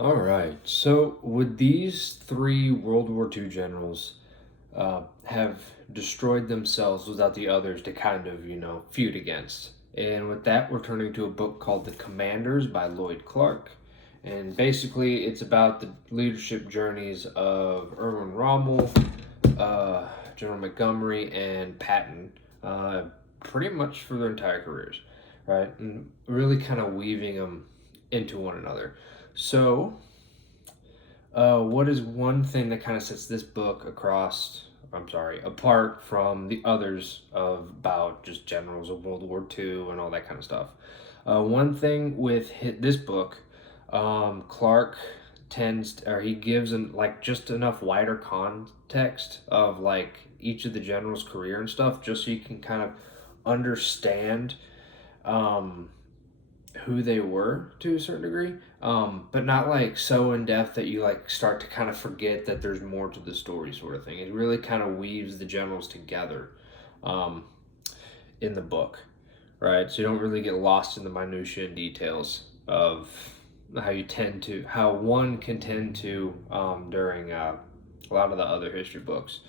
All right. So, would these three World War II generals have destroyed themselves without the others to kind of, feud against? And with that, we're turning to a book called The Commanders by Lloyd Clark. And basically, it's about the leadership journeys of Erwin Rommel, uh, General Montgomery, and Patton, pretty much for their entire careers, right? And really kind of weaving them into one another. So, what is one thing that kind of sets this book apart from the others about just generals of World War II and all that kind of stuff? One thing with this book, Clark he gives like just enough wider context of like each of the generals' career and stuff, just so you can kind of understand um, who they were to a certain degree, but not like so in depth that you like start to kind of forget that there's more to the story, sort of thing. It really kind of weaves the generals together um, in the book, right? So you don't really get lost in the minutiae and details of how one can tend to during a lot of the other history books.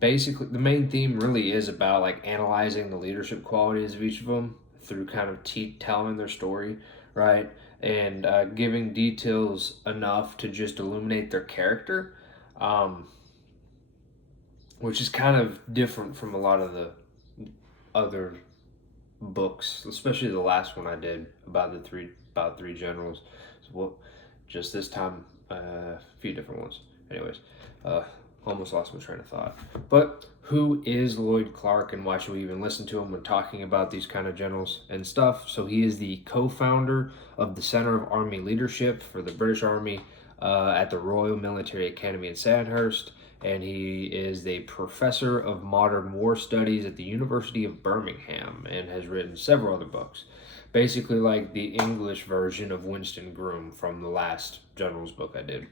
Basically, the main theme really is about like analyzing the leadership qualities of each of them through kind of telling their story, right? And giving details enough to just illuminate their character, um, which is kind of different from a lot of the other books, especially the last one I did about three generals. So, well, just this time, a few different ones. Anyways, uh, almost lost my train of thought. But who is Lloyd Clark, and why should we even listen to him when talking about these kind of generals and stuff? So he is the co-founder of the Center of Army Leadership for the British Army at the Royal Military Academy in Sandhurst, and he is a professor of modern war studies at the University of Birmingham and has written several other books. Basically, like the English version of Winston Groom from the last General's book I did.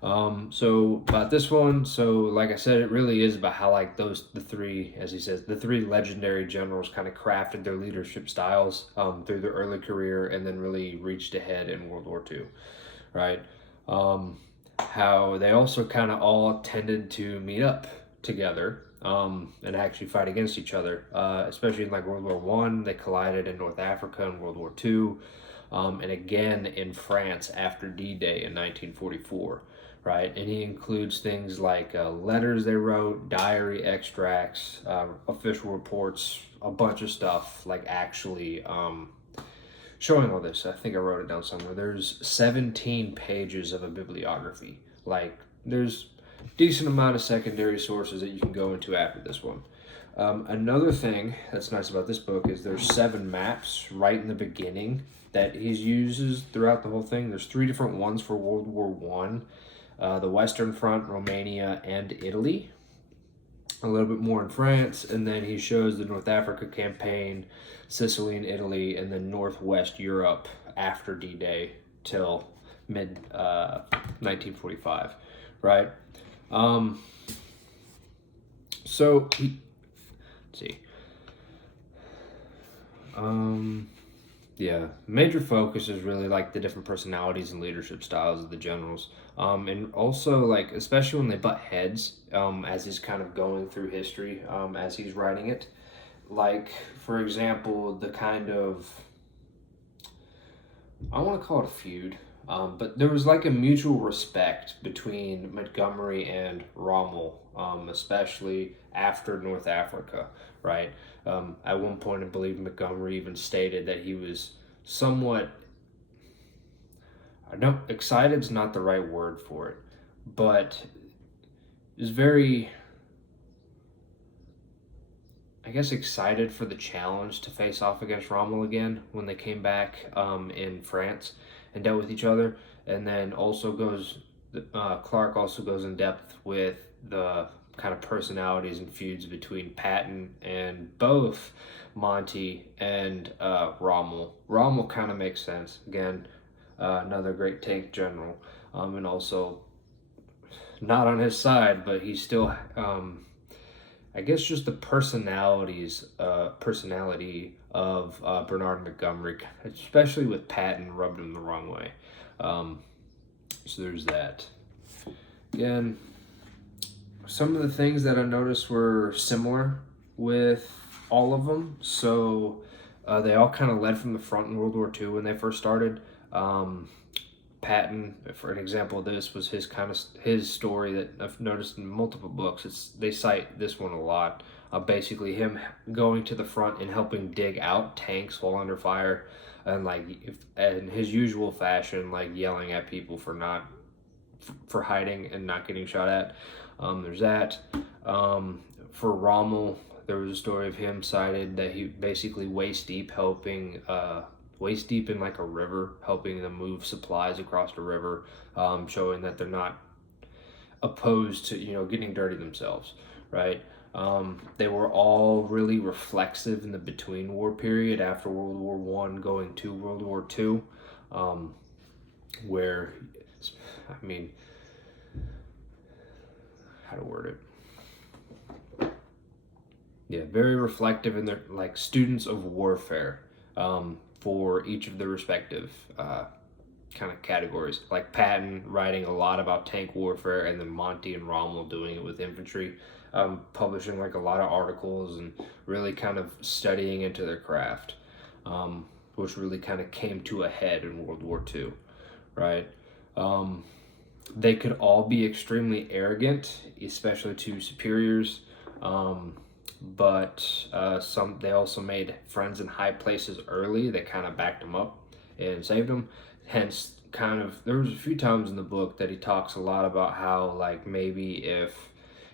So about this one, so like I said, it really is about how like the three, as he says, the three legendary generals kind of crafted their leadership styles through their early career and then really reached ahead in World War II, right? Um, how they also kind of all tended to meet up together and actually fight against each other, especially in like World War One. They collided in North Africa in World War Two, and again in France after D-Day in 1944. Right, and he includes things like letters they wrote, diary extracts, official reports, a bunch of stuff like actually showing all this. I think I wrote it down somewhere. There's 17 pages of a bibliography. Like, there's decent amount of secondary sources that you can go into after this one. Another thing that's nice about this book is there's 7 maps right in the beginning that he uses throughout the whole thing. There's 3 different ones for World War One, the Western Front, Romania, and Italy. A little bit more in France, and then he shows the North Africa campaign, Sicily and Italy, and then Northwest Europe after D-Day till mid 1945, right? Um, so he, let's see. Um, Yeah, major focus is really like the different personalities and leadership styles of the generals. And also like especially when they butt heads, as he's kind of going through history, as he's writing it. Like for example, the kind of I want to call it a feud, but there was like a mutual respect between Montgomery and Rommel, especially after North Africa, right? At one point, I believe Montgomery even stated that he was somewhat, I know excited's not the right word for it, but is very, I guess, excited for the challenge to face off against Rommel again when they came back in France and dealt with each other. And then Clark also goes in depth with the kind of personalities and feuds between Patton and both Monty and Rommel. Rommel kind of makes sense. Again, another great tank general. And also not on his side, but he's still I guess just the personality of Bernard Montgomery, especially with Patton rubbed him the wrong way. So there's that. Again, some of the things that I noticed were similar with all of them. So they all kind of led from the front in World War II when they first started. Patton, for an example of this, was his story that I've noticed in multiple books. They cite this one a lot. Basically, him going to the front and helping dig out tanks while under fire, and in his usual fashion, like yelling at people for hiding and not getting shot at. There's that. For Rommel, there was a story of him cited that he basically waist deep in like a river, helping them move supplies across the river, showing that they're not opposed to getting dirty themselves, right? They were all really reflexive in the between war period after World War One going to World War Two, where, I mean, how to word it? Yeah, very reflective, and they're like students of warfare for each of their respective kind of categories. Like Patton writing a lot about tank warfare, and then Monty and Rommel doing it with infantry, publishing like a lot of articles and really kind of studying into their craft, which really kind of came to a head in World War II, right? They could all be extremely arrogant, especially to superiors, but they also made friends in high places early that kind of backed them up and saved them. Hence, there was a few times in the book that he talks a lot about how, like, maybe if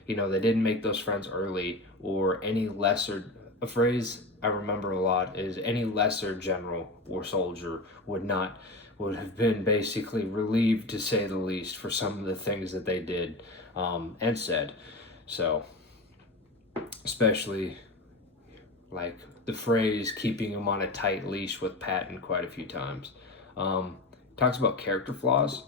they didn't make those friends early, or a phrase I remember a lot is, any lesser general or soldier would have been basically relieved, to say the least, for some of the things that they did and said. So, especially like the phrase keeping him on a tight leash with Patton quite a few times. Talks about character flaws.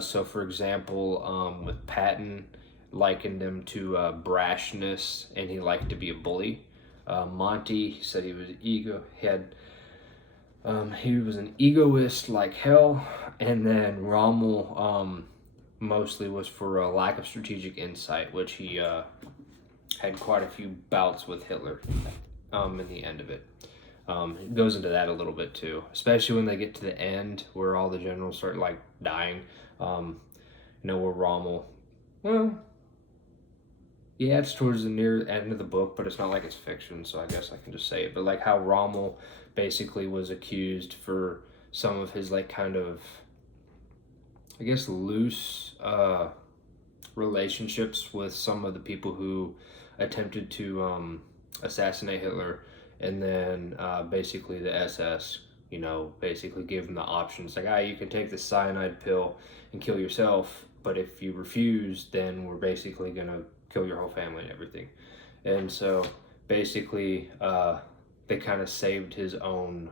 So, for example, with Patton, likened him to brashness, and he liked to be a bully. Monty said he was he was an egoist like hell, and then Rommel mostly was for a lack of strategic insight, which he had quite a few bouts with Hitler in the end of it. It goes into that a little bit too, especially when they get to the end where all the generals start like dying. Where Rommel, well, yeah, it's towards the near end of the book, but it's not like it's fiction, so I guess I can just say it. But like how Rommel basically was accused for some of his like kind of, I guess, loose relationships with some of the people who attempted to assassinate Hitler, and then basically the SS, basically gave him the options like, you can take the cyanide pill and kill yourself, but if you refuse, then we're basically gonna kill your whole family and everything. And so basically they kind of saved his own,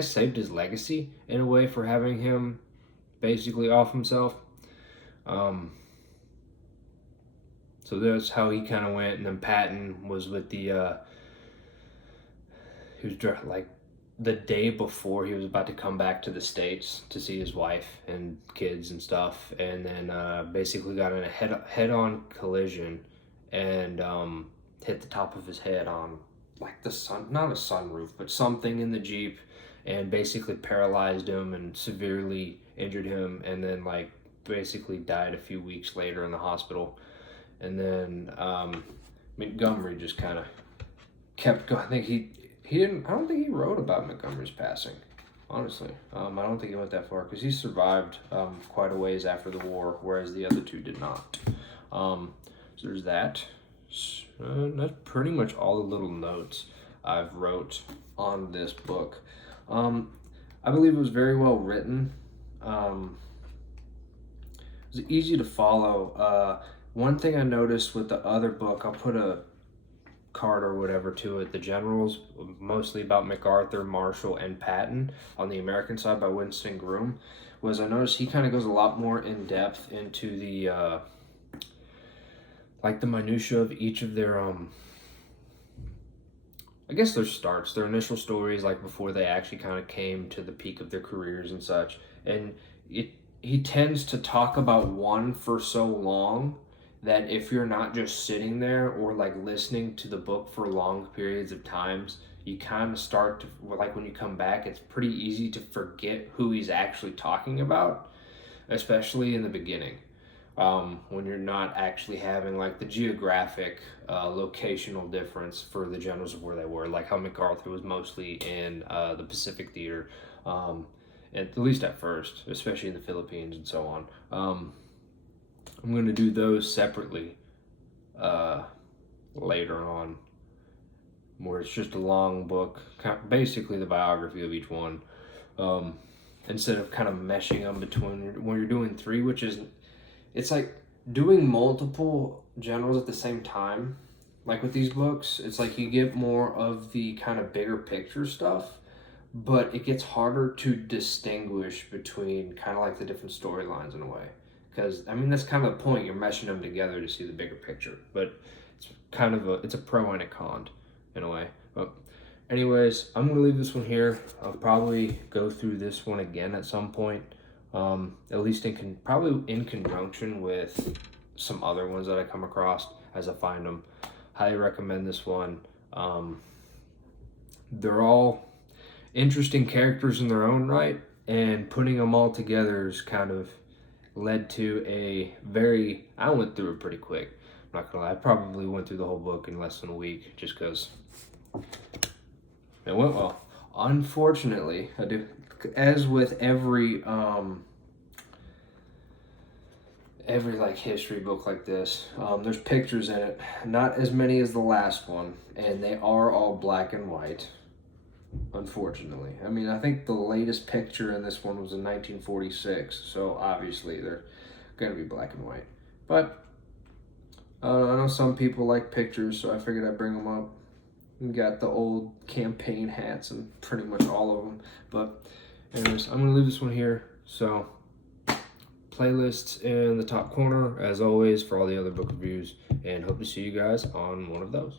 saved his legacy in a way for having him basically off himself. So that's how he kind of went. And then Patton was with he was like the day before he was about to come back to the States to see his wife and kids and stuff, and then basically got in a head-on collision and hit the top of his head on like not a sunroof, but something in the Jeep, and basically paralyzed him and severely injured him, and then like basically died a few weeks later in the hospital. And then Montgomery just kind of kept going. I think I don't think he wrote about Montgomery's passing, honestly. I don't think he went that far, because he survived quite a ways after the war, whereas the other two did not. So there's that. That's pretty much all the little notes I've wrote on this book. I believe it was very well written. It was easy to follow. One thing I noticed with the other book, I'll put a card or whatever to it, the generals, mostly about MacArthur, Marshall, and Patton on the American side by Winston Groom, was I noticed he kind of goes a lot more in depth into the like the minutia of each of their I guess their starts, their initial stories, like before they actually kind of came to the peak of their careers and such. And he tends to talk about one for so long that if you're not just sitting there or like listening to the book for long periods of times, you kind of start to, like when you come back, it's pretty easy to forget who he's actually talking about, especially in the beginning. When you're not actually having like the geographic locational difference for the generals of where they were, like how MacArthur was mostly in the Pacific theater, at least at first, especially in the Philippines and so on. I'm going to do those separately later on, where it's just a long book, basically the biography of each one, instead of kind of meshing them between when you're doing three, which is, it's like doing multiple generals at the same time. Like with these books, it's like you get more of the kind of bigger picture stuff, but it gets harder to distinguish between kind of like the different storylines in a way. Because, I mean, that's kind of the point. You're meshing them together to see the bigger picture. But it's kind of it's a pro and a con in a way. But anyways, I'm going to leave this one here. I'll probably go through this one again at some point. At least probably in conjunction with some other ones that I come across as I find them. Highly recommend this one. They're all interesting characters in their own right, and putting them all together is kind of led to I went through it pretty quick. I'm not gonna lie, I probably went through the whole book in less than a week just because it went well. Unfortunately, I do, as with every like history book like this, there's pictures in it, not as many as the last one, and they are all black and white, unfortunately. I mean, I think the latest picture in this one was in 1946, so obviously they're gonna be black and white. But I know some people like pictures, so I figured I'd bring them up. We got the old campaign hats and pretty much all of them. But anyways, I'm gonna leave this one here. So playlists in the top corner as always for all the other book reviews, and hope to see you guys on one of those.